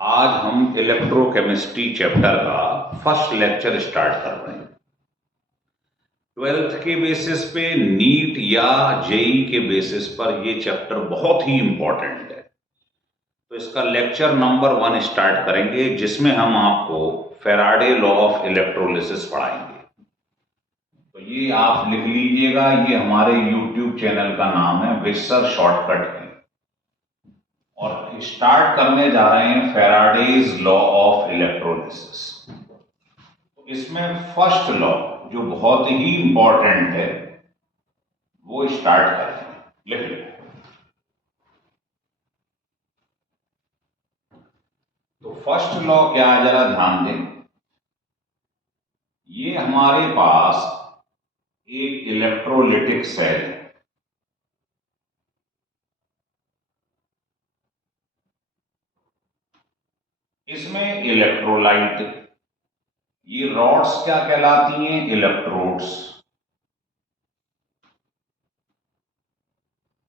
आज हम electrochemistry chapter का फर्स्ट लेक्चर स्टार्ट कर रहे हैं। 12th के बेसिस पे, नीट या जेई के बेसिस पर ये चैप्टर बहुत ही इंपॉर्टेंट है। तो इसका लेक्चर नंबर 1 स्टार्ट करेंगे, जिसमें हम आपको फैराडे लॉ ऑफ इलेक्ट्रोलिसिस पढ़ाएंगे। तो ये आप लिख लीजिएगा, ये हमारे यूट्यूब चैनल का नाम है विस्सर शॉर्टकट की, और स्टार्ट करने जा रहे हैं फैराडेज लॉ ऑफ इलेक्ट्रोलिसिस। तो इसमें फर्स्ट लॉ जो बहुत ही इंपॉर्टेंट है वो स्टार्ट करते हैं। लिख लो। तो फर्स्ट लॉ क्या है, जरा ध्यान दें। ये हमारे पास एक इलेक्ट्रोलिटिक सेल है। इसमें इलेक्ट्रोलाइट, ये रॉड्स क्या कहलाती हैं? इलेक्ट्रोड्स।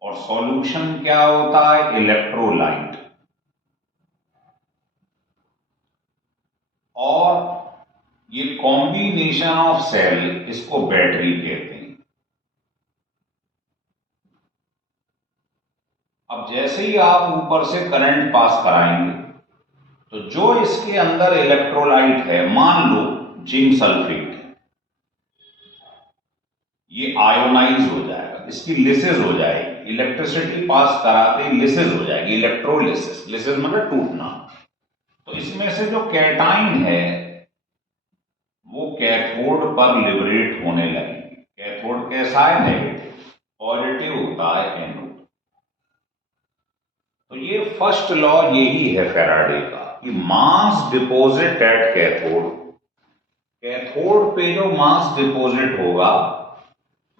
और सॉल्यूशन क्या होता है? इलेक्ट्रोलाइट। और ये कॉम्बिनेशन ऑफ सेल, इसको बैटरी कहते हैं। अब जैसे ही आप ऊपर से करंट पास कराएंगे तो जो इसके अंदर इलेक्ट्रोलाइट है, मान लो जिंक सल्फेट, ये आयोनाइज हो जाएगा, इसकी लिसिस हो जाएगी। इलेक्ट्रिसिटी पास कराते ही लिसिस हो जाएगी, इलेक्ट्रोलिसिस। लिसिस मतलब टूटना। तो इसमें से जो कैटाइन है वो कैथोड पर लिबरेट होने लगेगी। कैथोड कैसा है? नेगेटिव। पॉजिटिव होता है एनोड। तो ये फर्स्ट लॉ यही है फैराडे का कि mass deposit at cathode, cathode पे जो मास डिपॉजिट होगा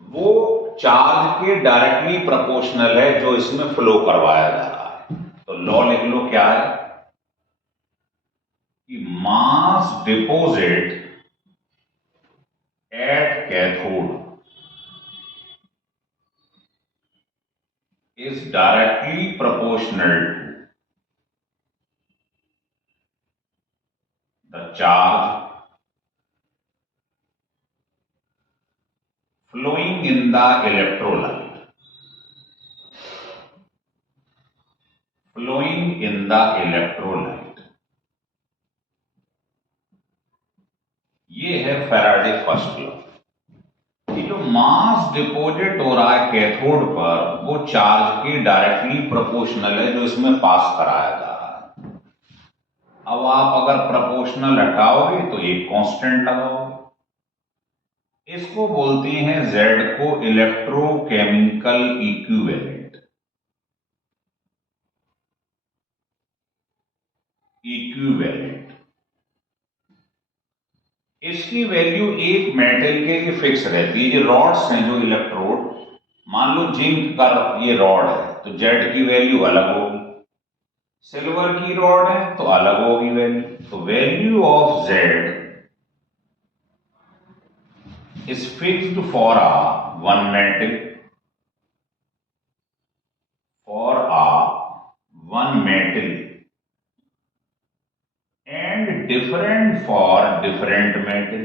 वो चार्ज के डायरेक्टली प्रोपोर्शनल है जो इसमें फ्लो करवाया जा रहा है। तो लॉ लिख लो, क्या है कि mass deposit at cathode is directly proportional to the charge flowing in the electrolyte. Flowing in the electrolyte. ये है फैराडे फर्स्ट लॉ। कि जो मास डिपॉजिट हो रहा है कैथोड पर वो चार्ज के डायरेक्टली प्रोपोर्शनल है जो इसमें पास कराया जा रहा है। अब आप अगर प्रोपोर्शनल हटाओगे तो एक कांस्टेंट लगाओगे। इसको बोलते हैं Z को इलेक्ट्रोकेमिकल इक्विवेलेंट। इसकी वैल्यू एक मेटल के लिए फिक्स रहती है। ये रॉड्स हैं जो इलेक्ट्रोड, मान लो जिंक का ये रॉड है तो Z की वैल्यू अलग होगी, सिल्वर की रॉड है तो अलग होगी वैल्यू। तो value of Z is fixed for one metal, and different for different metal.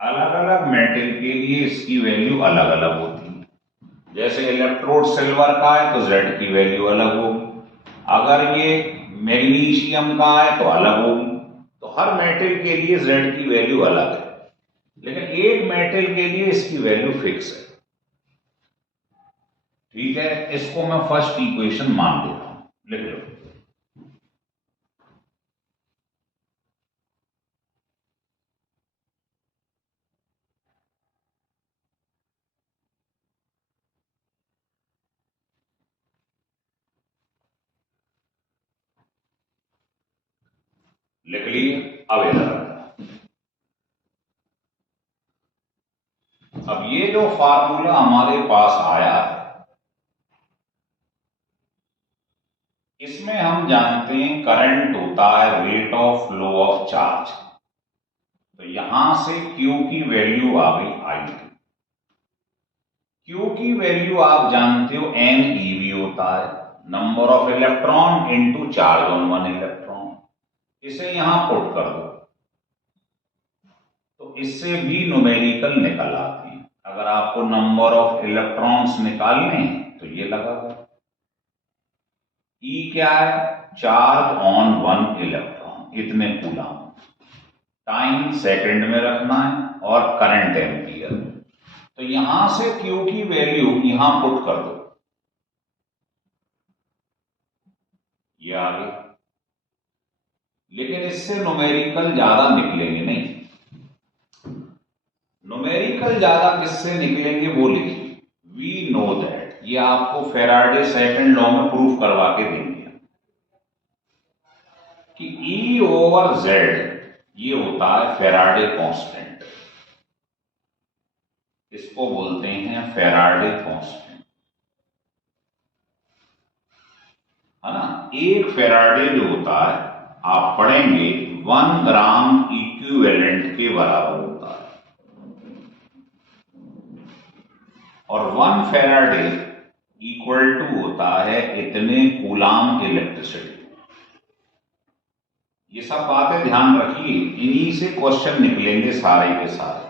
अलग अलग मेटल के लिए इसकी वैल्यू अलग अलग होती है। जैसे इलेक्ट्रोड सिल्वर का है तो Z की वैल्यू अलग होगी, अगर ये मैग्नीशियम का है तो अलग होगी। तो हर मेटल के लिए Z की वैल्यू अलग है, लेकिन एक मेटल के लिए इसकी वैल्यू फिक्स है। ठीक है, इसको मैं फर्स्ट इक्वेशन मान देता हूं। लिख लो। लिख लिए। अब इधर अब ये जो फार्मूला हमारे पास आया है इसमें हम जानते हैं करंट होता है rate of flow of charge. तो यहां से Q की वैल्यू आ गई I2। Q की वैल्यू आप जानते हो NeV होता है। Number of electron into charge on one electron, इसे यहां पुट कर दो तो इससे भी न्यूमेरिकल निकल आते हैं। अगर आपको नंबर ऑफ इलेक्ट्रॉन्स निकालने हैं तो ये लगा दो। ई क्या है? चार्ज ऑन वन इलेक्ट्रॉन, इतने कूलम, टाइम सेकंड में रखना है और करंट एम्पियर। तो यहां से क्यू की वैल्यू यहां पुट कर दो, ये आगे। लेकिन इससे न्यूमेरिकल ज्यादा निकलेंगे नहीं। न्यूमेरिकल ज्यादा किससे निकलेंगे वो लिखिए। वी नो दैट, ये आपको फेराडे सेकंड लॉ में प्रूफ करवा के देंगे कि ई ओवर जेड ये होता है फेराडे कांस्टेंट, इसको बोलते हैं फेराडे कांस्टेंट, है ना। एक फेराडे जो होता है आप पढ़ेंगे 1 ग्राम इक्विवेलेंट के बराबर होता है, और 1 फेराडे इक्वल टू होता है इतने कूलाम इलेक्ट्रिसिटी। ये सब बातें ध्यान रखिए, इन्हीं से क्वेश्चन निकलेंगे सारे के सारे।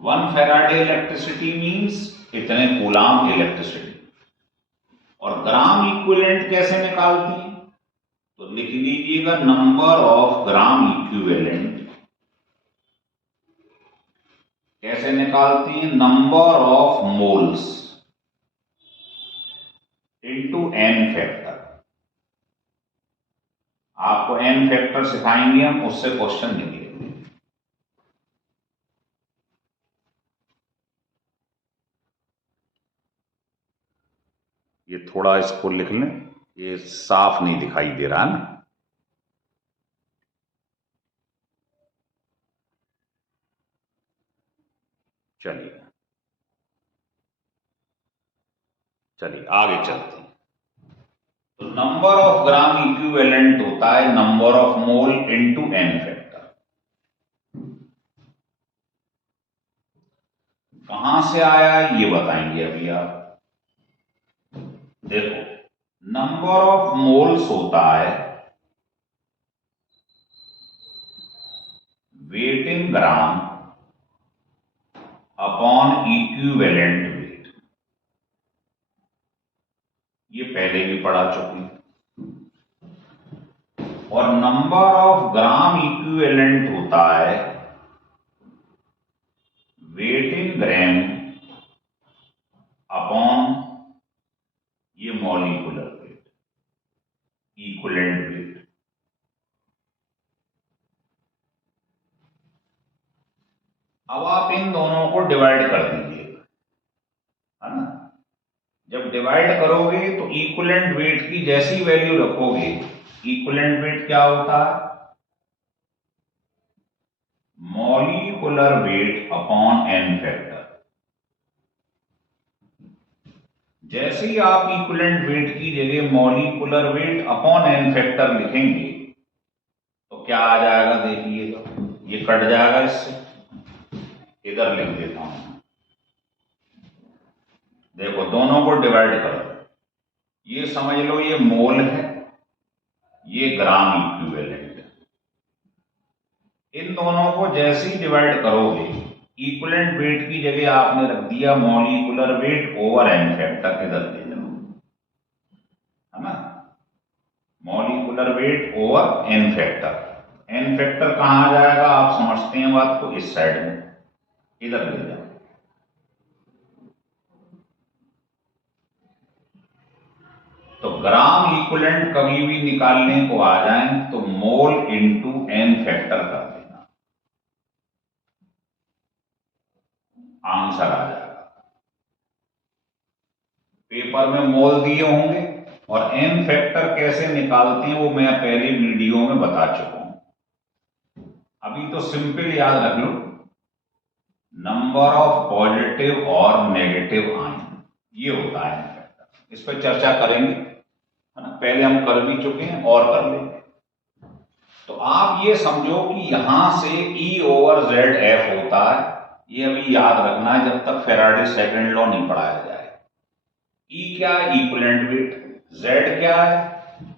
1 फेराडे इलेक्ट्रिसिटी मींस इतने कूलाम इलेक्ट्रिसिटी। और ग्राम इक्विवेलेंट कैसे निकालती है? तो लिख लीजिएगा नंबर ऑफ ग्राम इक्विवेलेंट। कैसे निकालती है? Number of moles into N factor. आपको एन फैक्टर सिखाएंगे हम, उससे क्वेश्चन निकलेंगे। ये थोड़ा इसको लिख लें, ये साफ नहीं दिखाई दे रहा ना। चलिए चलिए आगे चलते हैं। तो नंबर ऑफ ग्राम इक्विवेलेंट होता है number of mole into N factor. कहां से आया ये बताएंगे अभी आप। देखो, नंबर ऑफ मोल्स होता है वेट इन ग्राम अपॉन इक्विवेलेंट वेट। ये पहले भी पढ़ा चुके हैं। और नंबर ऑफ ग्राम इक्विवेलेंट होता है वेट इन ग्राम अपॉन ये मॉलिक्यूलर वेट, इक्विवेलेंट वेट। अब आप इन दोनों को डिवाइड कर दीजिएगा, है ना। जब डिवाइड करोगे तो इक्विवेलेंट वेट की जैसी वैल्यू रखोगे, इक्विवेलेंट वेट क्या होता है? Molecular weight upon N factor. जैसे ही आप इक्विवेलेंट वेट की जगह molecular weight upon N factor लिखेंगे तो क्या आ जाएगा देखिएगा, ये कट जाएगा इससे। इधर लिख देता हूं, देखो दोनों को डिवाइड करो। ये समझ लो ये मोल है, ये ग्राम इक्विवेलेंट है। इन दोनों को जैसे ही डिवाइड करोगे, इक्विवेलेंट वेट की जगह आपने रख दिया molecular weight over N factor. इधर ले जाओ, है ना। Molecular weight over N factor. N factor कहां आ जाएगा आप समझते हैं बात को, इस साइड में। इधर ले जाओ, तो ग्राम इक्विवेलेंट कभी भी निकालने को आ जाए तो मोल इनटू एन फैक्टर कर देना, आंसर आ जाएगा। पेपर में मोल दिए होंगे और एन फैक्टर कैसे निकालते हैं वो मैं पहले वीडियो में बता चुका हूं। अभी तो सिंपल याद रख लो, नंबर ऑफ पॉजिटिव और नेगेटिव आयन, ये होता है एन फैक्टर। इस पर चर्चा करेंगे, है ना। पहले हम कर भी चुके हैं और कर लेंगे। तो आप ये समझो कि यहां से E ओवर जेड एफ होता है, ये अभी याद रखना है जब तक फेराडे सेकंड लॉ नहीं पढ़ाया जाए। E क्या है? Equivalent wait. Z क्या है?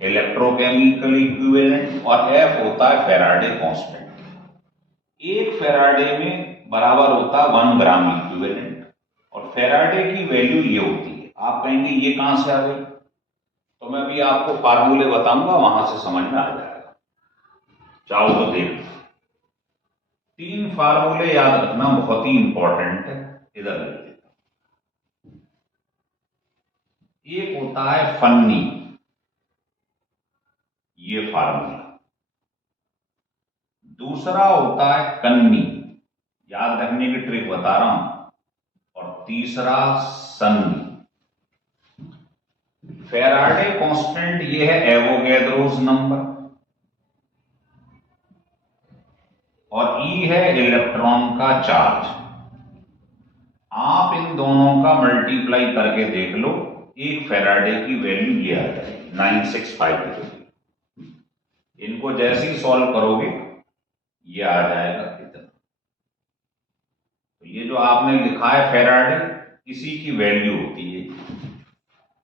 Electrochemical equivalent. और F होता है फैराडे कांस्टेंट। एक फैराडे में बराबर होता है 1 ग्राम इक्विवेलेंट। और फैराडे की वैल्यू ये होती है। आप कहेंगे ये कहां से आ गई? तो मैं भी आपको फार्मूले बताऊंगा, वहां से समझ में आ जाएगा। चाहो तो देख। 3 फार्मूले याद रखना, बहुत ही इंपॉर्टेंट है। इधर लिख देता हूं। एक होता है फन्नी, ये फार्मूला। दूसरा होता है कन्नी, याद रखने की ट्रिक बता रहा हूं। और तीसरा सन्नी। फैराडे कांस्टेंट ये है एवोगैड्रोस नंबर, और ई है इलेक्ट्रॉन का चार्ज। आप इन दोनों का मल्टीप्लाई करके देख लो, एक फैराडे की वैल्यू ये आ जाएगी 9652। इनको जैसे ही सॉल्व करोगे ये आ जाएगा इतना। तो ये जो आपने लिखा है फैराडे, इसी की वैल्यू होती है।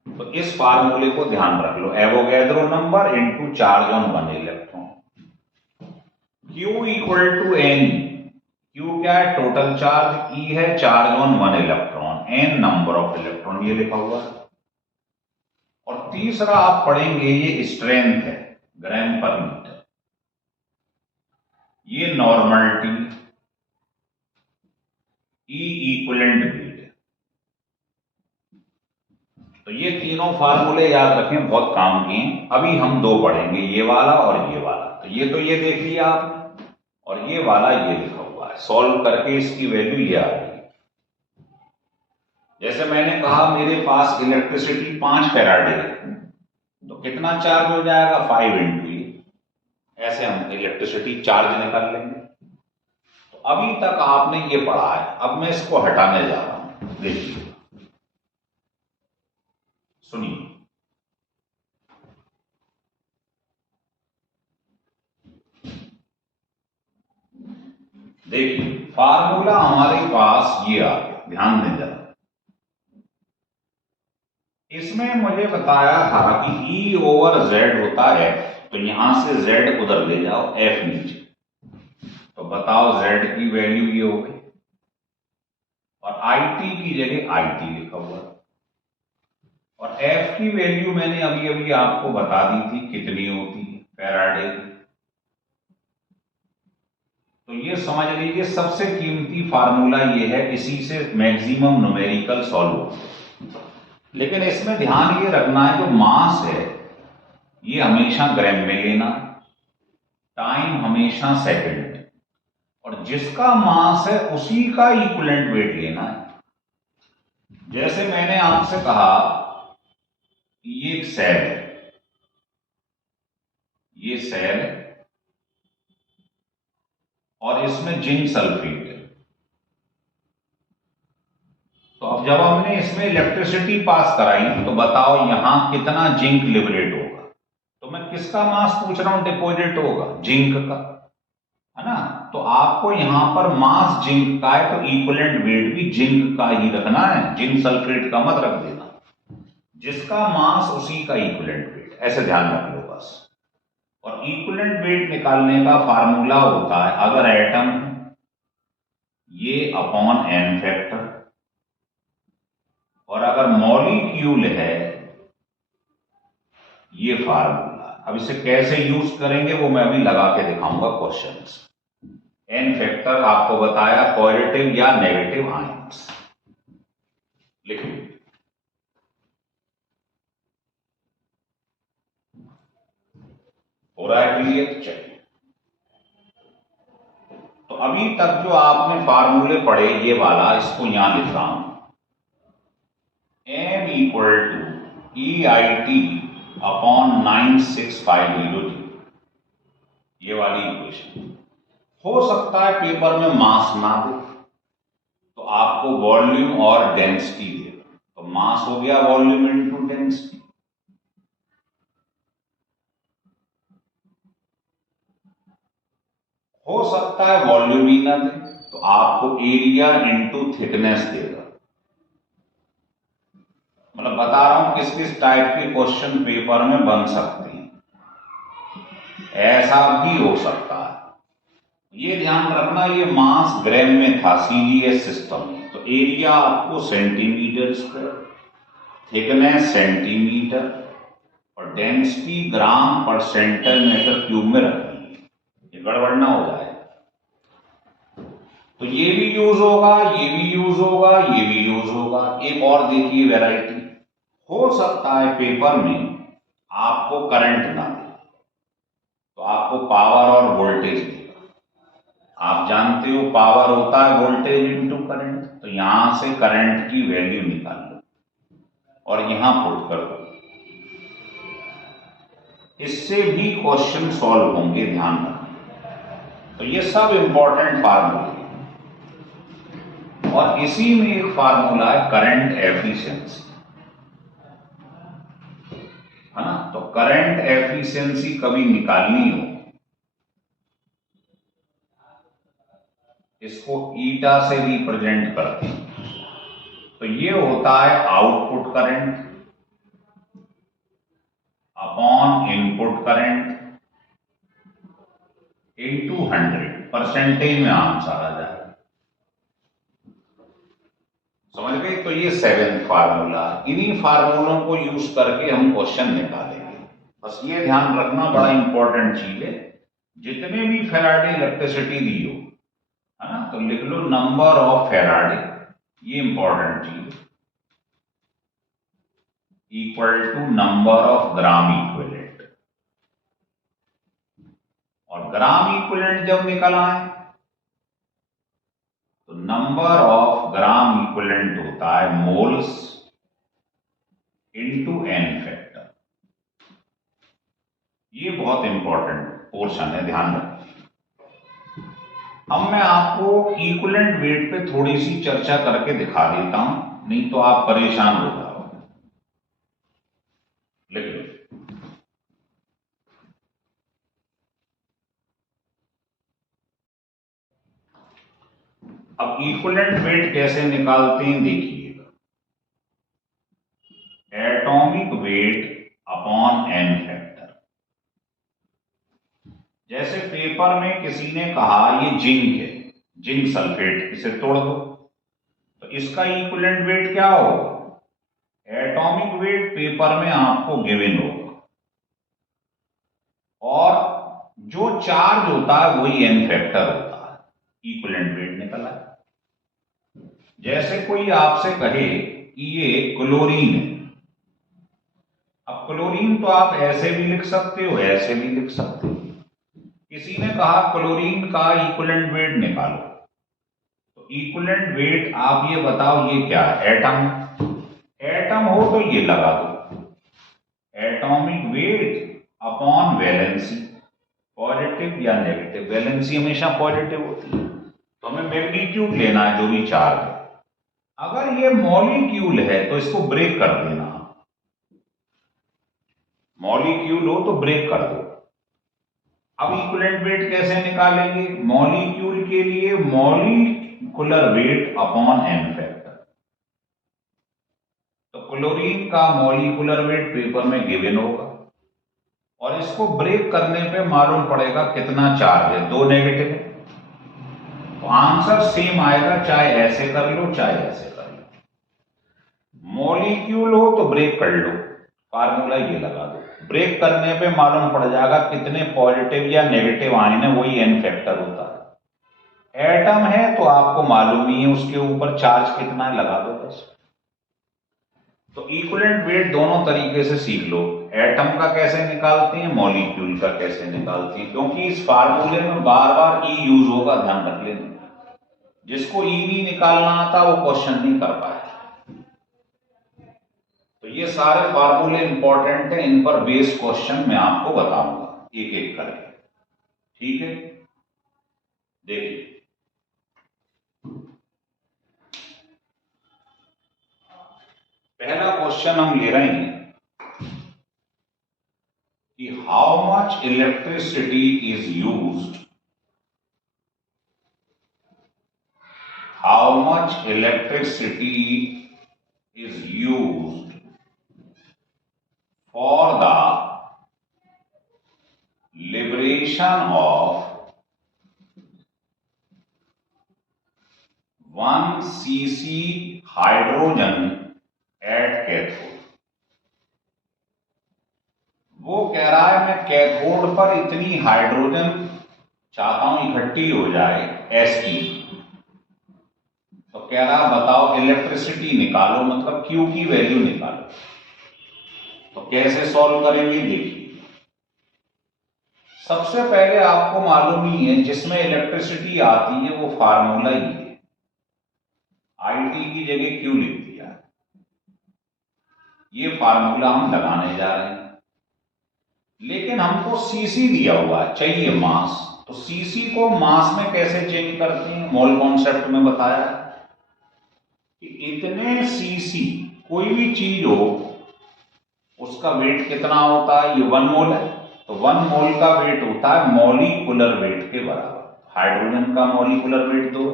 तो इस फार्मूले को ध्यान रख लो, Avogadro number into charge on 1 electron. Q equal to N. Q क्या है? Total charge. E है charge on 1 electron, N number of electron, ये लिखा हुआ है। और तीसरा आप पढ़ेंगे, ये स्ट्रेंथ है, ग्राम पर मीटर। ये नॉर्मलिटी, E इक्विवेलेंट वेट। तो ये तीनों फार्मूले याद रखें, बहुत काम के हैं। अभी हम 2 पढ़ेंगे, ये वाला और ये वाला। तो ये देख लिया आपने, और ये वाला ये लिखा हुआ है। सॉल्व करके इसकी वैल्यू ये आ गई। जैसे मैंने कहा मेरे पास इलेक्ट्रिसिटी 5 फैराडे है, तो कितना चार्ज हो जाएगा? 5 इंटू ये। ऐसे हम इलेक्ट्रिसिटी चार्ज निकाल लेंगे। तो अभी तक आपने ये पढ़ा है, अब मैं इसको हटाने जा रहा हूं। देखिए, सुनिए। देखिए, फार्मूला हमारे पास ये आ गया, ध्यान दें जरा। इसमें मुझे बताया था कि E ओवर Z होता है, तो यहां से Z उधर ले जाओ, F नीचे। तो बताओ Z की वैल्यू ये हो गई, और IT की जगह IT लिखा हुआ। और F की वैल्यू मैंने अभी अभी आपको बता दी थी कितनी होती है फैराडे की। तो ये समझ लीजिए सबसे कीमती फार्मूला ये है, इसी से मैक्सिमम न्यूमेरिकल सॉल्व होते हैं। लेकिन इसमें ध्यान ये रखना है, जो मास है ये हमेशा ग्राम में लेना, टाइम हमेशा सेकंड में, और जिसका मास है उसी का इक्विवेलेंट वेट लेना है। जैसे मैंने आपसे कहा ये एक सेल है, ये सेल है, और इसमें जिंक सल्फेट है। तो अब जब हमने इसमें इलेक्ट्रिसिटी पास कराई, तो बताओ यहां कितना जिंक लिबरेट होगा? तो मैं किसका मास पूछ रहा हूं डिपॉजिट होगा? जिंक का, है ना। तो आपको यहां पर मास जिंक का है, तो इक्विवेलेंट वेट भी जिंक का ही रखना है, जिंक सल्फेट का मत रख देना। जिसका मास उसी का इक्विवेलेंट वेट, ऐसे ध्यान रख लो बस। और इक्विवेलेंट वेट निकालने का फार्मूला होता है, अगर एटम ये अपॉन n फैक्टर, और अगर मॉलिक्यूल है ये फार्मूला। अब इसे कैसे यूज करेंगे वो मैं अभी लगा के दिखाऊंगा क्वेश्चंस। n फैक्टर आपको बताया पॉजिटिव या नेगेटिव आयंस। लिखो, हो रहा है क्लियर? चलिए, तो अभी तक जो आपने फार्मूले पढ़े ये वाला, इसको यहां लिख रहा हूं, m equal to EIT upon 9650, ये वाली इक्वेशन। हो सकता है पेपर में मास ना दे, तो आपको वॉल्यूम और डेंसिटी दे, तो मास हो गया वॉल्यूम इनटू डेंसिटी। हो सकता है वॉल्यूम ही ना दे, तो आपको एरिया इनटू थिकनेस देगा। मतलब मतलब बता रहा हूं किस किस टाइप के क्वेश्चन पेपर में बन सकते हैं, ऐसा भी हो सकता है। ये ध्यान रखना, ये मास ग्राम में था सीजीएस सिस्टम में, तो एरिया आपको सेंटीमीटर स्क्वायर, थिकनेस सेंटीमीटर और डेंसिटी ग्राम पर सेंटीमीटर क्यूब में रखनी है, ये गड़बड़ ना हो जाए। तो ये भी यूज होगा, ये भी यूज होगा, ये भी यूज होगा। एक और देखिए वैरायटी, हो सकता है पेपर में आपको करंट ना दे, तो आपको पावर और वोल्टेज देगा। आप जानते हो पावर होता है वोल्टेज इनटू करंट, तो यहां से करंट की वैल्यू निकाल लो और यहां पुट कर दो। इससे भी क्वेश्चन सॉल्व होंगे, ध्यान रखना। तो ये सब इंपॉर्टेंट फार्मूले, और इसी में एक फार्मूला है करंट एफिशिएंसी, है ना। तो करंट एफिशिएंसी कभी निकालनी हो, इसको ईटा से रिप्रेजेंट करते हैं। तो ये होता है output current upon input current into 100, percentage में आंसर आ जाए। समझ गए। तो ये 7th फार्मूला, इन्हीं फार्मूलों को यूज करके हम क्वेश्चन निकालेंगे। बस ये ध्यान रखना, बड़ा इंपॉर्टेंट चीज है। जितने भी फैराडे इलेक्ट्रिसिटी दी हो, है ना, तो लिख लो नंबर ऑफ फैराडे, ये इंपॉर्टेंट चीज है, equal to number of gram equivalent. और ग्राम इक्विवेलेंट जब निकल आए तो नंबर ऑफ ग्राम इक्विवेलेंट होता है मोल्स इनटू एन फैक्टर। ये बहुत इंपॉर्टेंट पोर्शन है, ध्यान रखें। अब मैं आपको इक्विवेलेंट वेट पे थोड़ी सी चर्चा करके दिखा देता हूं, नहीं तो आप परेशान हो जाओगे। लिख लो, अब इक्विवेलेंट वेट कैसे निकालते हैं देखिएगा। Atomic weight upon N factor. जैसे पेपर में किसी ने कहा ये जिंक है, जिंक सल्फेट, इसे तोड़ दो, तो इसका इक्विवेलेंट वेट क्या होगा? एटॉमिक वेट पेपर में आपको गिवन होगा, और जो चार्ज होता है वही एन फैक्टर होता है। इक्विवेलेंट वेट निकला। जैसे कोई आपसे कहे कि ये क्लोरीन है, अब क्लोरीन तो आप ऐसे भी लिख सकते हो, ऐसे भी लिख सकते हो। किसी ने कहा क्लोरीन का इक्विवेलेंट वेट निकालो, तो इक्विवेलेंट वेट आप ये बताओ ये क्या है? एटम। एटम हो तो ये लगा दो, atomic weight upon valency, positive या नेगेटिव। वैलेंसी हमेशा पॉजिटिव होती है, तो हमें मैग्नीट्यूड लेना है जो भी चार्ज है। अगर ये मॉलिक्यूल है तो इसको ब्रेक कर देना, मॉलिक्यूल हो तो ब्रेक कर दो। अब इक्विवेलेंट वेट कैसे निकालेंगे? मॉलिक्यूल के लिए molecular weight upon N factor. तो क्लोरीन का मॉलिक्यूलर वेट पेपर में गिवन होगा, और इसको ब्रेक करने पे मालूम पड़ेगा कितना चार्ज है, 2 नेगेटिव है, तो आंसर सेम आएगा, चाहे ऐसे कर लो चाहे ऐसे कर लो। मॉलिक्यूल हो तो ब्रेक कर लो, फार्मूला ये लगा दो, ब्रेक करने पे मालूम पड़ जाएगा कितने पॉजिटिव या नेगेटिव आयन है, वही एन फैक्टर होता है। एटम है तो आपको मालूम ही है उसके ऊपर चार्ज कितना है, लगा दो बस। तो इक्विवेलेंट वेट दोनों तरीके से सीख लो, एटम का कैसे निकालते हैं, मॉलिक्यूल का कैसे निकालते हैं, क्योंकि इस फार्मूले में बार बार ई यूज होगा, ध्यान रख लेना। जिसको ई नहीं निकालना आता वो क्वेश्चन नहीं कर पाए। तो ये सारे फार्मूले इंपॉर्टेंट है, इन पर बेस्ड क्वेश्चन मैं आपको बताऊंगा एक एक करके, ठीक है। देखिए, पहला क्वेश्चन हम ले रहे हैं कि how much electricity is used, how much electricity is used for the liberation of 1 cc hydrogen at cathode। वो कह रहा है मैं कैथोड पर इतनी हाइड्रोजन चाहता हूं इकट्ठी हो जाए एस की, तो कह रहा बताओ इलेक्ट्रिसिटी निकालो, मतलब क्यू की वैल्यू निकालो। तो कैसे सॉल्व करेंगे देखिए। सबसे पहले आपको मालूम ही है जिसमें इलेक्ट्रिसिटी आती है वो फार्मूला ही है, IT की जगह क्यू लिख दिया। ये फार्मूला हम लगाने जा रहे हैं, लेकिन हमको सीसी दिया हुआ है, चाहिए मास। तो सीसी को मास में कैसे चेंज करते हैं, मोल कॉन्सेप्ट में बताया कि इतने सीसी, कोई भी चीज हो उसका वेट कितना होता है, ये 1 मोल है, तो 1 मोल का वेट होता है मॉलिक्यूलर वेट के बराबर। हाइड्रोजन का मॉलिक्यूलर वेट 2,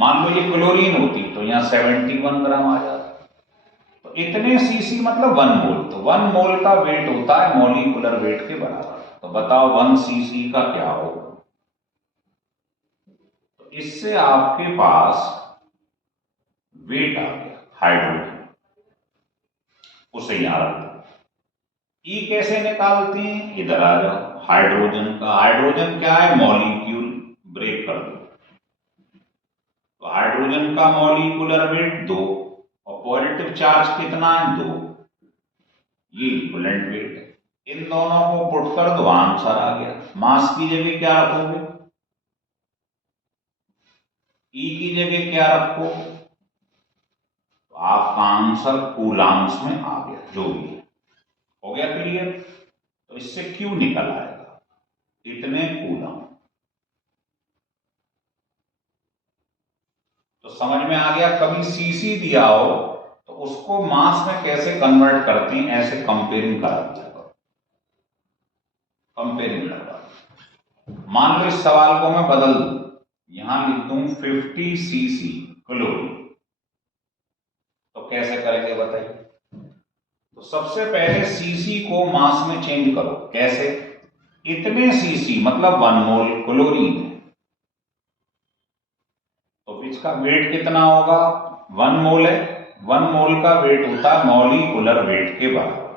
मान लो ये क्लोरीन होती तो यहां 71 ग्राम आ जाता। तो इतने सीसी मतलब 1 मोल, तो 1 मोल का वेट होता है मॉलिक्यूलर वेट के बराबर। तो बताओ 1 सीसी का क्या होगा। तो इससे आपके पास वेट आ गया हाइड्रोजन, उसे यहां रख दो। ई कैसे निकालते हैं, इधर आ जाओ। हाइड्रोजन का, हाइड्रोजन क्या है, मॉलिक्यूल, ब्रेक कर दो। तो हाइड्रोजन का मॉलिक्यूलर वेट 2 और पॉजिटिव चार्ज कितना है, 2, ये इक्विवेलेंट वेट है। इन दोनों को पुट कर दो, आंसर आ गया। मास की जगह क्या रखोगे, ई की जगह क्या रखो, तो आपका आंसर कूलाम्स में आ गया, जो भी है। हो गया क्लियर। तो इससे क्यू निकल आएगा, इतने कूलम। तो समझ में आ गया। कभी सीसी दिया हो तो उसको मास में कैसे कन्वर्ट करते हैं, ऐसे कंपेयरिंग करा दिया करो, कंपेयरिंग करवा। मान लो इस सवाल को मैं बदल दूं, यहां लिख दूं 50 सीसी क्लोरीन, तो कैसे करेंगे बताइए। तो सबसे पहले सीसी को मास में चेंज करो, कैसे, इतने सीसी मतलब 1 मोल क्लोरीन है, तो इसका वेट कितना होगा, 1 मोल है, 1 मोल का वेट होता है मॉलिक्यूलर वेट के बराबर।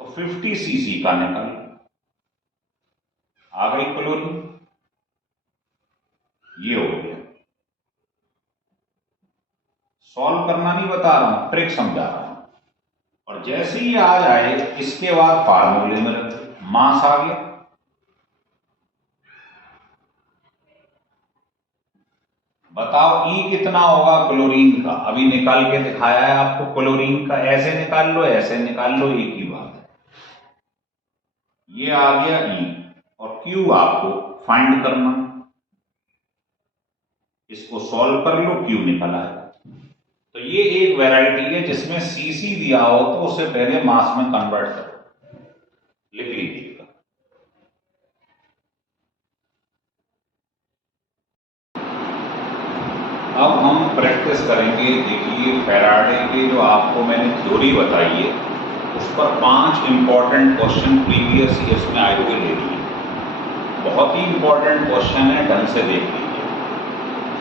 तो 50 सीसी का निकाल, आ गई क्लोरीन, ये हो गया। सॉल्व करना नहीं बता रहा हूं, ट्रिक समझा रहा हूं। और जैसे ही आ जाए इसके बाद फार्मूले में रख, मास आ गया। बताओ ई कितना होगा क्लोरीन का, अभी निकाल के दिखाया है आपको क्लोरीन का। ऐसे निकाल लो, ऐसे निकाल लो, एक ही बात है। ये आ गया ई, और क्यू आपको फाइंड करना, इसको सॉल्व कर लो, क्यू निकल आएगा। तो ये एक वैरायटी है जिसमें सीसी दिया हो तो उसे पहले मास में कन्वर्ट करो, लिख लीजिएगा। अब हम प्रैक्टिस करेंगे। देखिए फैराडे के जो आपको मैंने थ्योरी बताई है उस पर 5 इंपॉर्टेंट क्वेश्चन प्रीवियस ईयर्स में आए हुए ले लिए। बहुत ही इंपॉर्टेंट क्वेश्चन है, ढंग से देख लीजिए।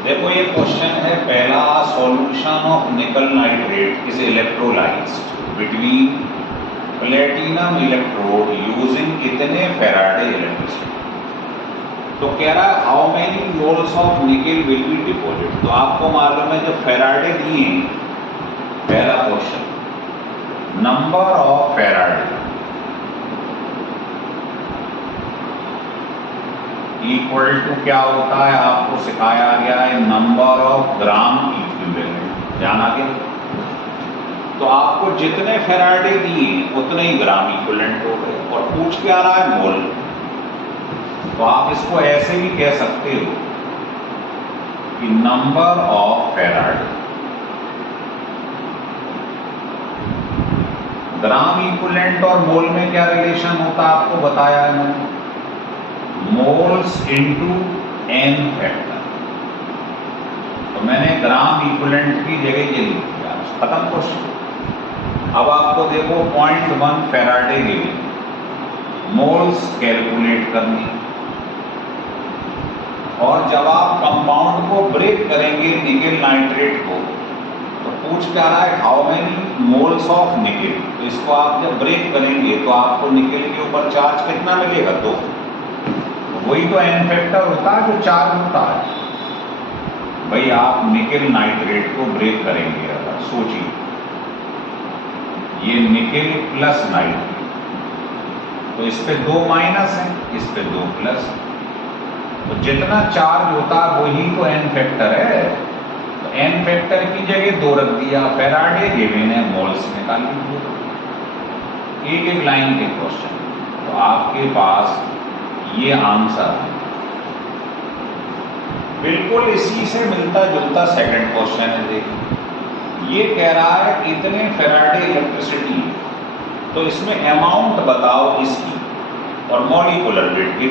देखो ये क्वेश्चन है पहला, solution of nickel nitrate is electrolysed between platinum electrode using इतने फैराडे इलेक्ट्रिसिटी। तो कह रहा है how many moles of nickel will be deposit. तो आपको मालूम है जब फैराडे दिए, पहला question, number of Faraday equal to क्या होता है, आपको सिखाया गया है नंबर ऑफ ग्राम इक्विवेलेंट, जाना गया। तो आपको जितने फैराडे दिए उतने ही ग्राम इक्विवेलेंट हो गए, और पूछ क्या रहा है, मोल। तो आप इसको ऐसे भी कह सकते हो कि number of Faraday, gram equivalent और मोल में क्या रिलेशन होता है आपको बताया है मैंने, मोल्स इनटू एन फैक्टर। तो मैंने ग्राम इक्विवेलेंट की जगह ये लिख दिया, खत्म क्वेश्चन। अब आपको देखो 0.1 फैराडे की मोल्स कैलकुलेट करनी, और जब आप कंपाउंड को ब्रेक करेंगे निकेल नाइट्रेट को, तो पूछ क्या रहा है how many moles of nickel. तो इसको आप जब ब्रेक करेंगे तो आपको निकेल के ऊपर चार्ज कितना मिलेगा, 2। वही तो एन फैक्टर होता है जो चार्ज होता है। भाई आप निकेल नाइट्रेट को ब्रेक करेंगे, अगर सोचिए ये निकेल प्लस नाइट्रेट, तो इस पे 2 माइनस है, इस पे 2 प्लस, तो जितना चार्ज होता है वही तो एन फैक्टर है। तो एन फैक्टर की जगह 2 रख दिया, फैराडे गिवन है, मोल्स निकाल लीजिए। एक एक लाइन के क्वेश्चन, तो आपके पास ये आंसर है। बिल्कुल इसी से मिलता जुलता सेकंड क्वेश्चन है। देखिए ये कह रहा है इतने फैराडे इलेक्ट्रिसिटी, तो इसमें अमाउंट बताओ इसकी और मॉलिक्यूलर वेट की।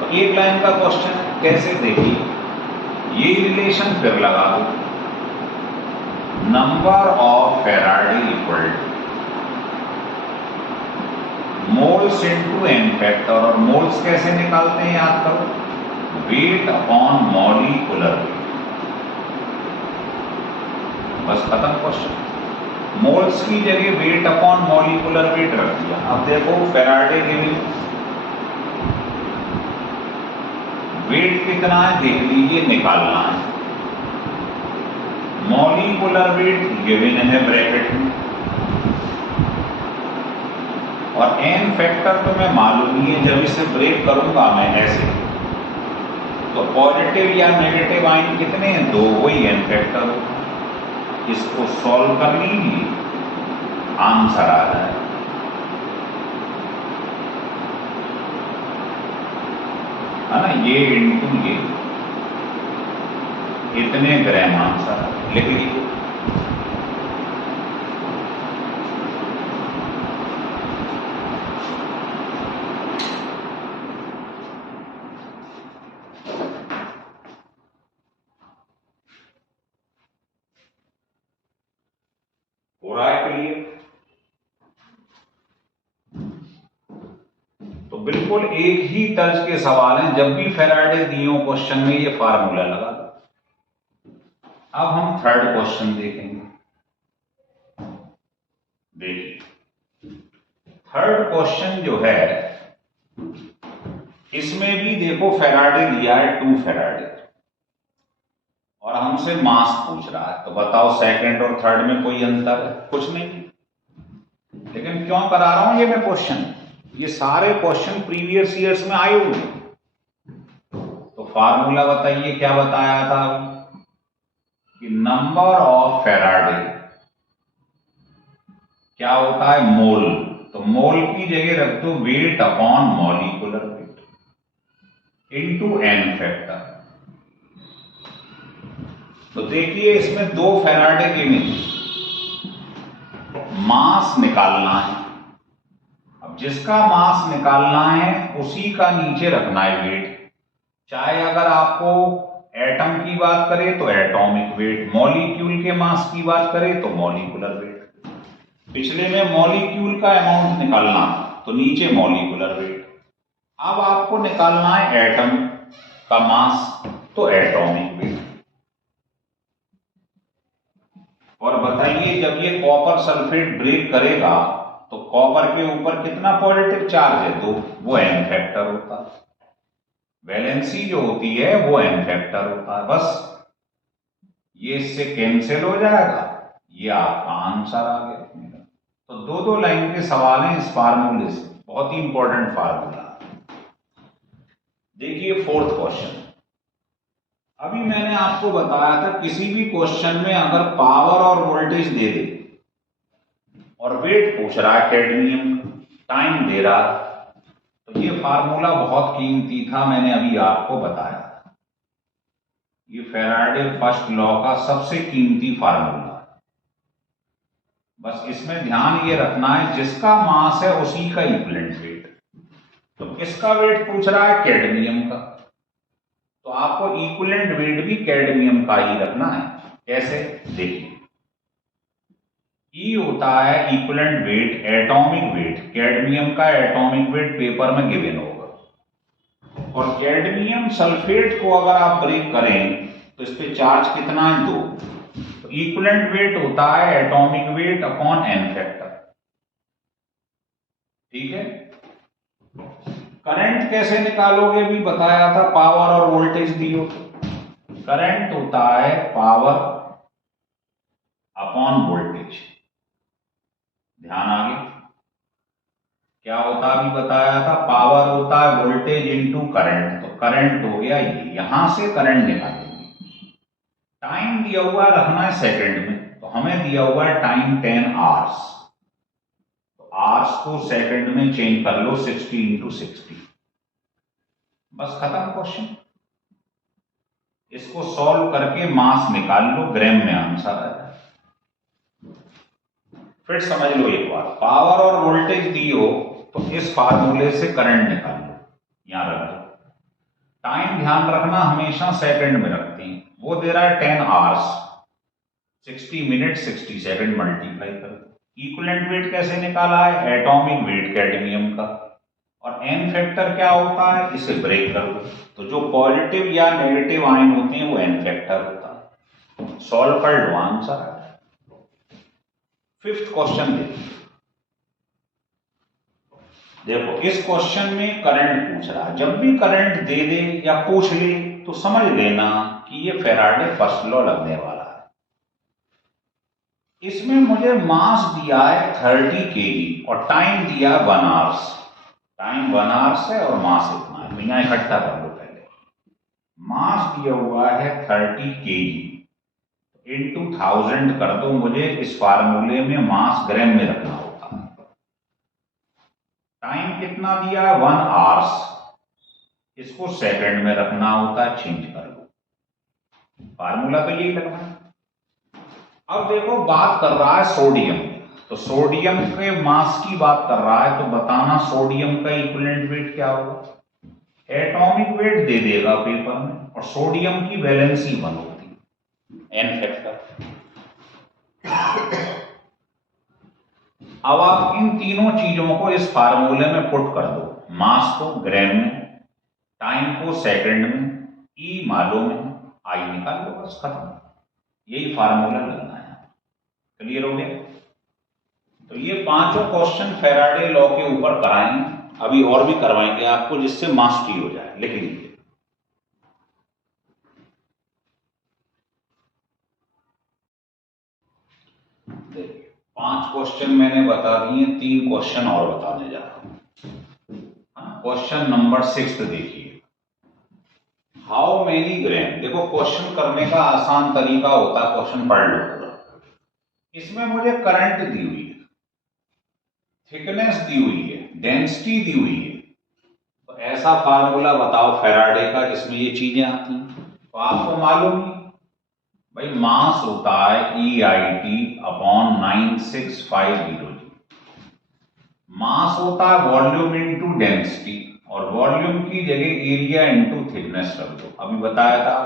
तो एक लाइन का क्वेश्चन कैसे, देखिए ये रिलेशन फिर लगा दो, number of Faraday equal moles into N factor, और मोल्स कैसे निकालते हैं याद करो, वेट अपॉन मॉलिक्यूलर वेट। बस खत्म क्वेश्चन। मोल्स की जगह वेट अपॉन मॉलिक्यूलर वेट रख दिया। अब देखो फैराडे गिवन वेट कितना है देख लीजिए, निकालना है। मॉलिक्यूलर वेट गिवन है ब्रैकेट में, और एन फैक्टर तो मैं मालूम ही है, जब इसे ब्रेक करूंगा मैं ऐसे, तो पॉजिटिव या नेगेटिव आइन कितने हैं, 2, वही एन फैक्टर। इसको सॉल्व कर लीजिए, आंसर आ रहा है। है ना, ये इंटू ये, इतने ग्राम आंसर लिख लीजिए। हो रहा है क्लियर? तो बिल्कुल एक ही तर्ज के सवाल हैं, जब भी फैराडे दिए हो क्वेश्चन में ये फार्मूला लगा दो। अब हम थर्ड क्वेश्चन देखेंगे। देखिए थर्ड क्वेश्चन जो है, इसमें भी देखो फैराडे दिया है 2 फैराडे, और हमसे मास पूछ रहा है। तो बताओ सेकंड और थर्ड में कोई अंतर है? कुछ नहीं। लेकिन क्यों करा रहा हूं ये मैं क्वेश्चन, ये सारे क्वेश्चन प्रीवियस ईयर्स में आए हुए। तो फार्मूला बताइए क्या बताया था कि नंबर ऑफ फैराडे क्या होता है, मोल। तो मोल की जगह रख दो weight upon molecular weight into N factor. तो देखिए इसमें 2 फैराडे के में मास निकालना है। अब जिसका मास निकालना है उसी का नीचे रखना है वेट। चाहे अगर आपको एटम की बात करें तो एटॉमिक वेट, मॉलिक्यूल के मास की बात करें तो मॉलिक्यूलर वेट। पिछले में मॉलिक्यूल का अमाउंट निकालना तो नीचे मॉलिक्यूलर वेट। अब आपको निकालना है एटम का मास, तो एटॉमिक वेट। और बताइए जब ये कॉपर सल्फेट ब्रेक करेगा तो कॉपर के ऊपर कितना पॉजिटिव चार्ज है, तो वो एन फैक्टर होता है। वैलेंसी जो होती है वो एन फैक्टर होता है। बस ये इससे कैंसिल हो जाएगा, ये आपका आंसर आ गया। तो 2 लाइन के सवाल हैं इस फार्मूले से, बहुत ही इंपॉर्टेंट फार्मूला। देखिए फोर्थ क्वेश्चन, अभी मैंने आपको बताया था किसी भी क्वेश्चन में अगर पावर और वोल्टेज दे दे और वेट पूछ रहा है कैडमियम, टाइम दे रहा, तो ये फार्मूला बहुत कीमती था, मैंने अभी आपको बताया। ये फैराडे फर्स्ट लॉ का सबसे कीमती फार्मूला। बस इसमें ध्यान ये रखना है जिसका मास है उसी का इक्विवेलेंट वेट। तो किसका वेट पूछ रहा है, कैडमियम का, तो आपको इक्विवेलेंट वेट भी कैडमियम का ही रखना है। कैसे, देखिए ई होता है equivalent wait, atomic weight. Cadmium का एटॉमिक वेट पेपर में गिवन होगा। और कैडमियम सल्फेट को अगर आप ब्रेक करें तो इस पे चार्ज कितना है, 2। तो इक्विवेलेंट वेट होता है atomic weight upon N factor. ठीक है। करंट कैसे निकालोगे भी बताया था, पावर और वोल्टेज दियो। करंट होता है पावर अपॉन वोल्टेज। ध्यान आगे क्या होता अभी बताया था, पावर होता है वोल्टेज इनटू करंट। तो करंट हो गया ये, यहां से करंट निकालेंगे। टाइम दिया हुआ रखना है सेकंड में, तो हमें दिया हुआ है टाइम 10 आवर्स। तो आवर्स को सेकंड में चेंज कर लो, 60 इंटू 60। बस खत्म क्वेश्चन। इसको सॉल्व करके मास निकाल लो, ग्राम में आंसर आ जाए। फिर समझ लो एक बार, पावर और वोल्टेज दी हो तो इस फार्मूले से करंट निकाल लो, यहां रख दो। टाइम ध्यान रखना हमेशा सेकंड में रखते हैं। वो दे रहा है 10 आवर्स, 60 मिनट 60 सेकंड मल्टीप्लाई कर दो। इक्विवेलेंट वेट कैसे निकाला है, एटॉमिक वेट कैडमियम का। और एन फैक्टर क्या होता है, इसे ब्रेक कर दो। तो जो पॉजिटिव या नेगेटिव आयन होते हैं वो एन फैक्टर होता है। सॉल्व कर लो, आंसर है। फिफ्थ क्वेश्चन देखो, इस क्वेश्चन में करंट पूछ रहा है। जब भी करंट दे दे या पूछ ले तो समझ लेना कि ये फेराडे फर्स्ट लॉ लगने वाला है। इसमें मुझे मास दिया है 30 केजी और टाइम दिया 1 आवर्स। टाइम 1 आवर्स है और मास इतना है। बिना इकट्ठा कर लो पहले। मास दिया हुआ है 30 केजी, इंटू 1000 कर दो। मुझे इस फार्मूले में मास ग्राम में रखना होता है। टाइम कितना दिया है, 1 आवर्स, इसको सेकंड में रखना होता है, चेंज कर लो। फार्मूला तो यही लगना है। अब देखो बात कर रहा है सोडियम, तो सोडियम के मास की बात कर रहा है, तो बताना सोडियम का इक्विवेलेंट वेट क्या होगा। एटॉमिक वेट दे देगा पेपर में, और सोडियम की वैलेंसी 1 होती है, एन फैक्टर। अब आप इन तीनों चीजों को इस फार्मूले में पुट कर दो। मास को ग्राम में, टाइम को सेकंड में, ई मालूम है, आई निकाल लो, बस खत्म। यही फार्मूला लगना है। क्लियर हो गया। तो ये पांचों क्वेश्चन फेराडे लॉ के ऊपर कराएंगे, अभी और भी करवाएंगे आपको, जिससे मास्टरी हो जाए। लिख लीजिए। देखिए 5 क्वेश्चन मैंने बता दिए, 3 क्वेश्चन और बताने जा रहा हूं। क्वेश्चन नंबर 6 देखिए, हाउ मेनी ग्राम। देखो क्वेश्चन करने का आसान तरीका होता है, क्वेश्चन पढ़ लो पूरा। इसमें मुझे करंट दी हुई है, थिकनेस दी हुई है, डेंसिटी दी हुई है। तो ऐसा फार्मूला बताओ फेराडे का जिसमें ये चीजें आती हैं। तो आपको मालूम ही भाई, मास होता है EIT अपॉन 9650 जी। मास होता है वॉल्यूम इनटू डेंसिटी, और वॉल्यूम की जगह एरिया इनटू थिकनेस रख दो। अभी बताया था।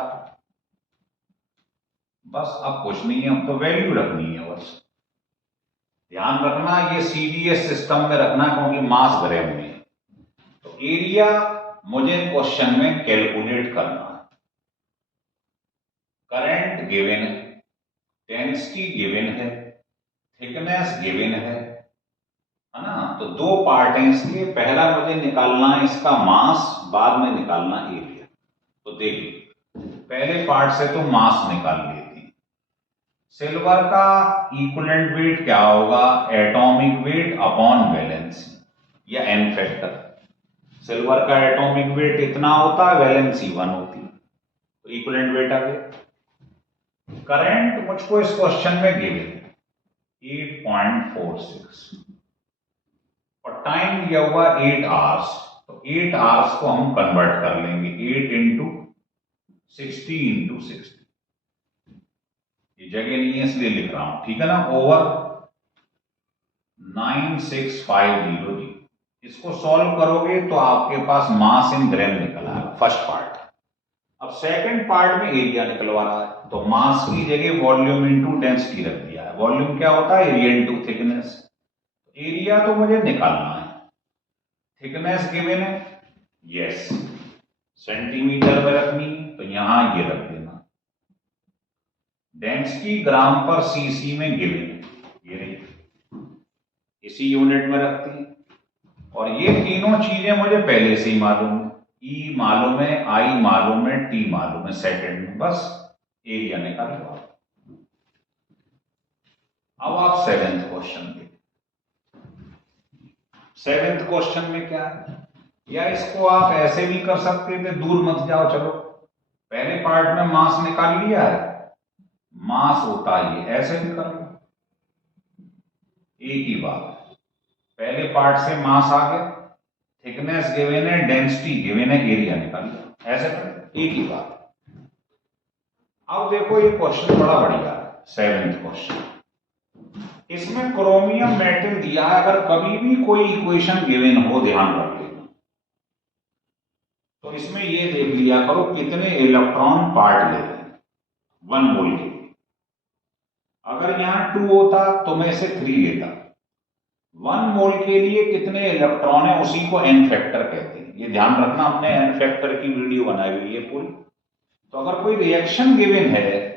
बस अब कुछ नहीं है, अब तो वैल्यू रखनी है बस। ध्यान रखना ये CDS सिस्टम में रखना, क्योंकि मास ग्राम में। तो एरिया मुझे क्वेश्चन में कैलकुलेट करना है। करंट गिवन है, डेंसिटी गिवन है, थिकनेस गिवन है ना। तो 2 पार्ट हैं इसके। पहला मुझे निकालना है इसका मास, बाद में निकालना एरिया। तो देखिए पहले पार्ट से तो मास निकाल लेते हैं। सिल्वर का इक्विवेलेंट वेट क्या होगा, एटॉमिक वेट अपॉन वैलेंसी या एन फैक्टर। सिल्वर का एटॉमिक वेट इतना होता है, वैलेंसी 1 होती है, तो इक्विवेलेंट वेट आ गया। करंट मुझको इस क्वेश्चन में गिवन 8.46 और टाइम दिया हुआ 8 आवर्स। तो 8 आवर्स को हम कन्वर्ट कर लेंगे, 8 इंटू 60 इंटू 60। ये जगह नहीं है इसलिए लिख रहा हूं, ठीक है ना। ओवर 9650 जी। इसको सॉल्व करोगे तो आपके पास मास इन ग्राम निकल आएगा, फर्स्ट पार्ट। अब सेकंड पार्ट में एरिया निकलवा रहा है, तो मास की जगह वॉल्यूम इनटू डेंसिटी रख दिया है। है। वॉल्यूम क्या होता है? Area into thickness. एरिया तो मुझे निकालना है, थिकनेस गिवन है, यस, सेंटीमीटर में रखनी है तो यहां ये रख देना। डेंसिटी ग्राम पर सीसी में गिवन है, ये नहीं, इसी यूनिट में रखती है। और ये तीनों चीजें मुझे पहले से ही मालूम है, ई मालूम है, आई मालूम है, टी मालूम है सेकंड में, बस एरिया निकाल लो। अब आप सेवेंथ क्वेश्चन देखिए। सेवेंथ क्वेश्चन में क्या है, या इसको आप ऐसे भी कर सकते थे, दूर मत जाओ, चलो पहले पार्ट में मास निकाल लिया है, मास होता है, ऐसे भी कर लो, एक ही बात है। पहले पार्ट से मास आ गया, थिकनेस गिवन है, डेंसिटी गिवन है, एरिया निकाल लिया, ऐसे कर, एक ही बात है। अब देखो ये क्वेश्चन बड़ा बढ़िया है, सेवेंथ क्वेश्चन। इसमें क्रोमियम मेटल दिया है, अगर कभी भी कोई इक्वेशन गिवन हो, ध्यान रख लेना, तो इसमें ये देख लिया करो कितने इलेक्ट्रॉन पार्ट ले रहे हैं 1 मोल के। अगर यहां 2 होता तो मैं इसे 3 लेता। 1 मोल के लिए कितने इलेक्ट्रॉन है, उसी को एन फैक्टर कहते हैं। ये ध्यान रखना, हमने एन फैक्टर की वीडियो बनाई हुई है पूरी। तो अगर कोई रिएक्शन गिवन है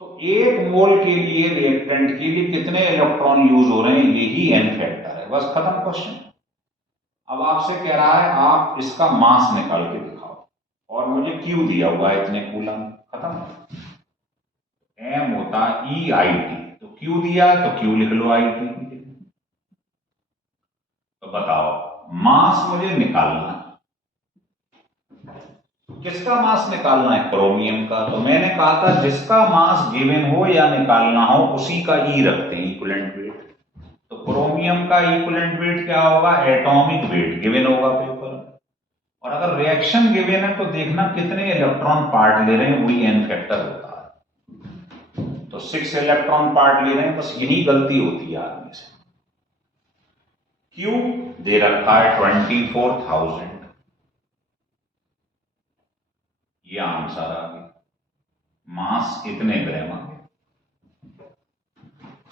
तो 1 मोल के लिए रिएक्टेंट के लिए कितने इलेक्ट्रॉन यूज हो रहे हैं, यही एन फैक्टर है, बस खत्म क्वेश्चन। अब आपसे कह रहा है आप इसका मास निकाल के दिखाओ, और मुझे क्यू दिया हुआ है इतने कूलम, खत्म। एम होता ई आई टी, तो क्यू दिया तो क्यू लिख लो, आई टी। तो बताओ मास मुझे निकालना है, किसका मास निकालना है? क्रोमियम का। तो मैंने कहा था जिसका मास गिवन हो या निकालना हो उसी का ई रखते हैं, इक्विवेलेंट वेट। तो क्रोमियम का इक्विवेलेंट वेट क्या होगा? एटॉमिक वेट गिवन होगा पेपर। और अगर रिएक्शन गिवन है तो देखना कितने इलेक्ट्रॉन पार्ट ले रहे हैं, वही एन फैक्टर होता है। तो 6 इलेक्ट्रॉन पार्ट ले रहे हैं, बस यही गलती होती है आदमी से। क्यू दे रखा है 24,000, ये आंसर आ गया, मास इतने ग्राम आ गए।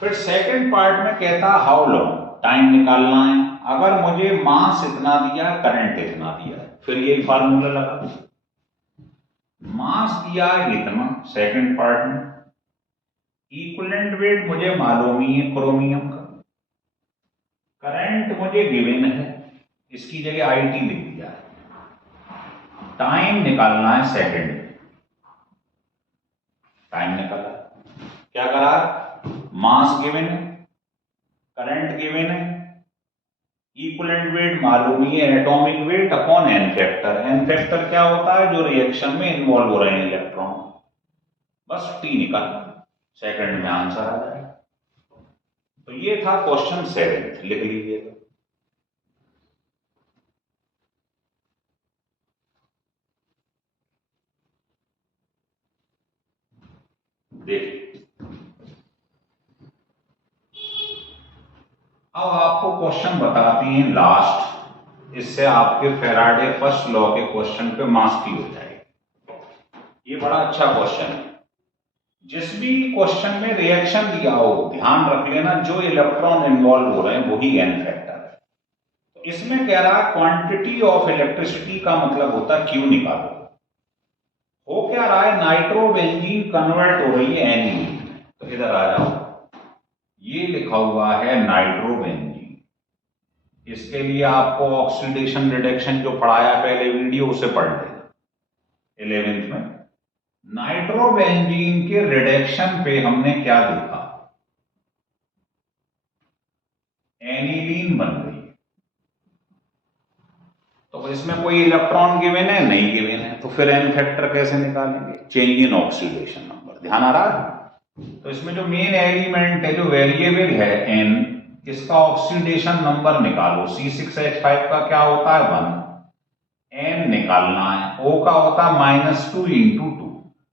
फिर सेकंड पार्ट में कहता हाउ लॉन्ग, टाइम निकालना है। अगर मुझे मास इतना दिया, करंट इतना दिया, फिर यही फार्मूला लगा, मास दिया इतना सेकंड पार्ट में, इक्विवेलेंट वेट मुझे मालूम ही है क्रोमियम का, करंट मुझे गिवन है, इसकी जगह आई टी लिख दिया है, टाइम निकालना है सेकंड में, टाइम निकाला, क्या करा, मास गिवन है, करंट गिवन है, इक्विवेलेंट वेट मालूम ही है, atomic weight upon N factor. N factor क्या होता है? जो रिएक्शन में इन्वॉल्व हो रहे हैं इलेक्ट्रॉन, बस टी निकालना, सेकंड में आंसर आ जाएगा। तो ये था क्वेश्चन 7, लिख लीजिएगा। देखिए अब आपको क्वेश्चन बताते हैं लास्ट, इससे आपके फैराडे फर्स्ट लॉ के क्वेश्चन पे मास्टरी हो जाएगी। ये बड़ा अच्छा क्वेश्चन है। जिस भी क्वेश्चन में रिएक्शन दिया हो, ध्यान रख लेना जो इलेक्ट्रॉन इन्वॉल्व हो रहे हैं वही एन फैक्टर है। तो इसमें कह रहा है क्वांटिटी ऑफ इलेक्ट्रिसिटी का मतलब होता है क्यू निकालो। हो क्या रहा है? नाइट्रोबेंजीन कन्वर्ट हो रही है एनिलीन। तो इधर आ जाओ, ये लिखा हुआ है नाइट्रोबेंजीन। इसके लिए आपको ऑक्सीडेशन रिडक्शन जो पढ़ाया पहले वीडियो, उसे पढ़ लेना 11th में। नाइट्रोबेंजीन के रिडक्शन पे हमने क्या देखा? एनिलीन बन गई। तो इसमें कोई इलेक्ट्रॉन गिवन है? नहीं गिवन है, तो फिर एन फैक्टर कैसे निकालेंगे? चेंज इन ऑक्सीडेशन नंबर, ध्यान आ रहा है? तो इसमें जो मेन एलिमेंट है, जो वेरिएबल है एन, इसका ऑक्सीडेशन नंबर निकालो। C6H5 का क्या होता है? 1। एन निकालना है, O का होता है -2 × 2,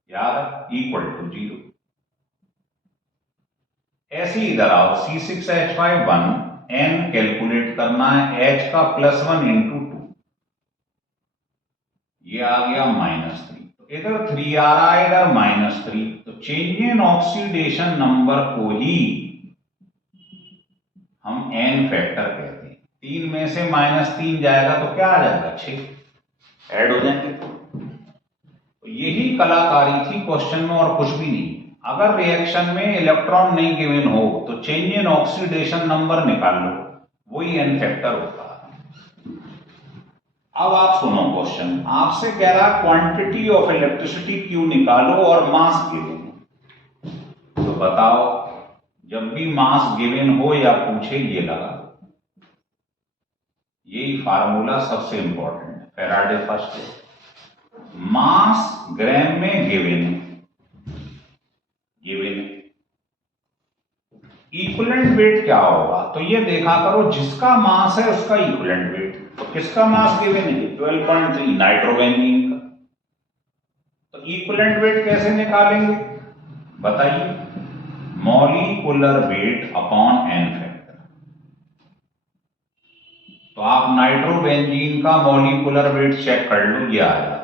यार इक्वल टू 0। ऐसे ही इधर आओ, C6H5 1, N कैलकुलेट करना है, H का +1 × 2, ये आ गया -3। तो इधर 3 आ रहा है, इधर -3, तो चेंज इन ऑक्सीडेशन नंबर को ही हम n फैक्टर कहते हैं। 3 में से -3 जाएगा तो क्या आ जाएगा, 6 ऐड हो जाएंगे। तो यही कलाकारी थी क्वेश्चन में और कुछ भी नहीं। अगर रिएक्शन में इलेक्ट्रॉन नहीं गिवन हो तो चेंज इन ऑक्सीडेशन नंबर निकाल लो, वही n फैक्टर होता है। अब आप सुनो क्वेश्चन, आपसे कह रहा है क्वांटिटी ऑफ इलेक्ट्रिसिटी Q निकालो और मास गिवन। तो बताओ, जब भी मास गिवन हो या पूछे ये लगा, यही फार्मूला सबसे इंपॉर्टेंट है, फैराडे फर्स्ट है। मास ग्राम में गिवन, इक्विवेलेंट वेट क्या होगा, तो ये देखा करो जिसका मास है उसका इक्विवेलेंट वेट। तो किसका मास गिवन है, 12.3 नाइट्रोबेंजीन का। तो इक्विवेलेंट वेट कैसे निकालेंगे बताइए, molecular weight upon n factor. तो आप नाइट्रोबेंजीन का मॉलिक्यूलर वेट चेक कर लो, ये आ जाता है।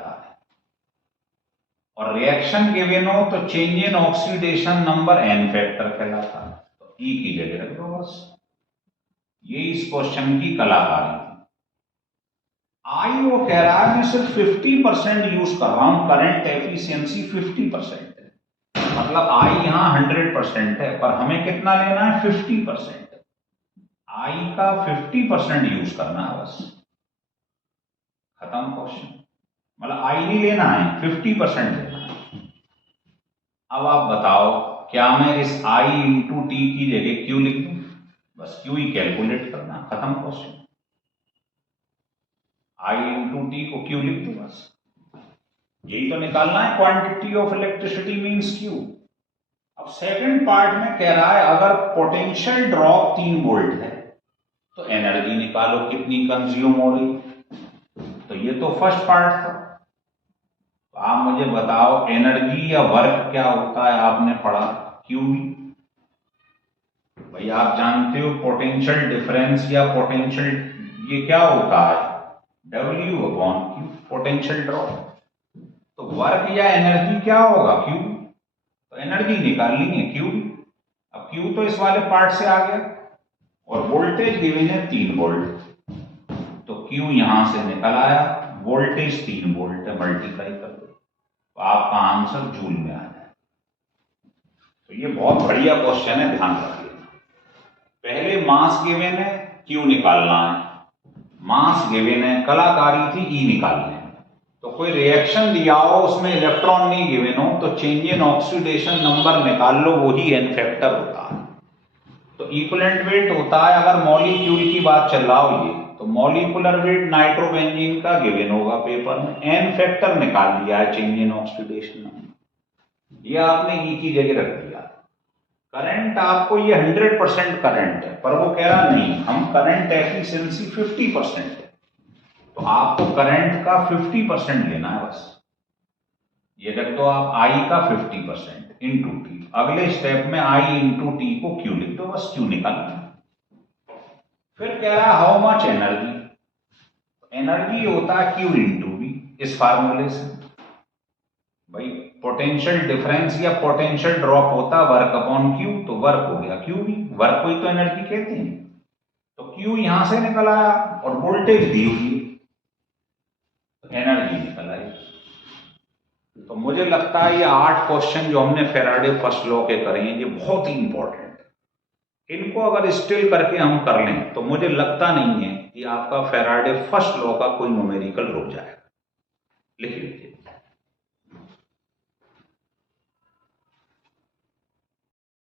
और रिएक्शन गिवन हो तो change in oxidation number n factor कहलाता है। तो E की जगह रख दो बस। ये इस क्वेश्चन की कलाकारी। आई वो कह रहा है मैं सिर्फ 50% यूज कर रहा हूं, करंट एफिशिएंसी 50% है, मतलब आई यहां 100% है, पर हमें कितना लेना है, 50%। आई का 50% यूज करना है बस, खत्म क्वेश्चन। मतलब आई नहीं लेना है, 50% लेना है। अब आप बताओ, क्या मैं इस आई इंटू टी की जगह क्यू लिख दूं, बस क्यू ही कैलकुलेट करना, खत्म क्वेश्चन। आई इंटू टी को क्यू लिख दो बस, यही तो निकालना है, quantity of electricity means Q. अब सेकंड पार्ट में कह रहा है अगर पोटेंशियल ड्रॉप 3 वोल्ट है तो एनर्जी निकालो कितनी कंज्यूम हो रही। तो ये तो फर्स्ट पार्ट था। तो आप मुझे बताओ एनर्जी या वर्क क्या होता है, आपने पढ़ा क्यू। भाई आप जानते हो पोटेंशियल डिफरेंस या पोटेंशियल ये क्या होता है, W upon Q, potential drop. तो वर्क या एनर्जी क्या होगा, क्यू। तो एनर्जी निकालनी है क्यू। अब क्यू तो इस वाले पार्ट से आ गया, और वोल्टेज गिवन है 3 वोल्ट, तो क्यू यहां से निकल आया, वोल्टेज 3 वोल्ट है, मल्टीप्लाई कर दो तो आपका आंसर जूल में आ जाए। तो ये बहुत बढ़िया क्वेश्चन है, ध्यान रखिए। पहले मास गिवन है, क्यू निकालना है, मास गिवन है, कलाकारी थी ई निकालने। तो कोई रिएक्शन दिया हो उसमें इलेक्ट्रॉन नहीं गिवन हो तो चेंज इन ऑक्सीडेशन नंबर निकाल लो, वही n फैक्टर होता है। तो इक्विवेलेंट वेट होता है, अगर मॉलिक्यूल की बात चल रहा हो ये, तो मॉलिक्यूलर वेट नाइट्रोबेंजीन का गिवन होगा पेपर में, n फैक्टर निकाल दिया है चेंज इन ऑक्सीडेशन नंबर, ये आपने ई की जगह रख दिया। करंट आपको ये 100% करंट है, पर वो कह रहा नहीं हम करंट एफिशिएंसी 50% है, तो आपको करंट का 50% लेना है बस। ये रख दो आप आई का 50% इंटू टी। अगले स्टेप में आई इंटू टी को क्यू लिख दो बस, क्यू निकालना। फिर कह रहा है हाउ मच एनर्जी, एनर्जी होता है क्यू इंटू वी इस फार्मूले से। भाई पोटेंशियल डिफरेंस या पोटेंशियल ड्रॉप होता वर्क अपॉन क्यू, तो वर्क हो गया क्यू वी, वर्क को ही तो एनर्जी कहते हैं। तो क्यू यहां से निकल आया और वोल्टेज दी हुई, एनर्जी निकल आई। तो मुझे लगता है ये 8 क्वेश्चन जो हमने फैराडे फर्स्ट लॉ के करे हैं ये बहुत ही इंपॉर्टेंट है। इनको अगर स्टिल करके हम कर लें तो मुझे लगता नहीं है कि आपका फैराडे फर्स्ट लॉ का कोई न्यूमेरिकल रुक जाएगा। लिख लीजिए।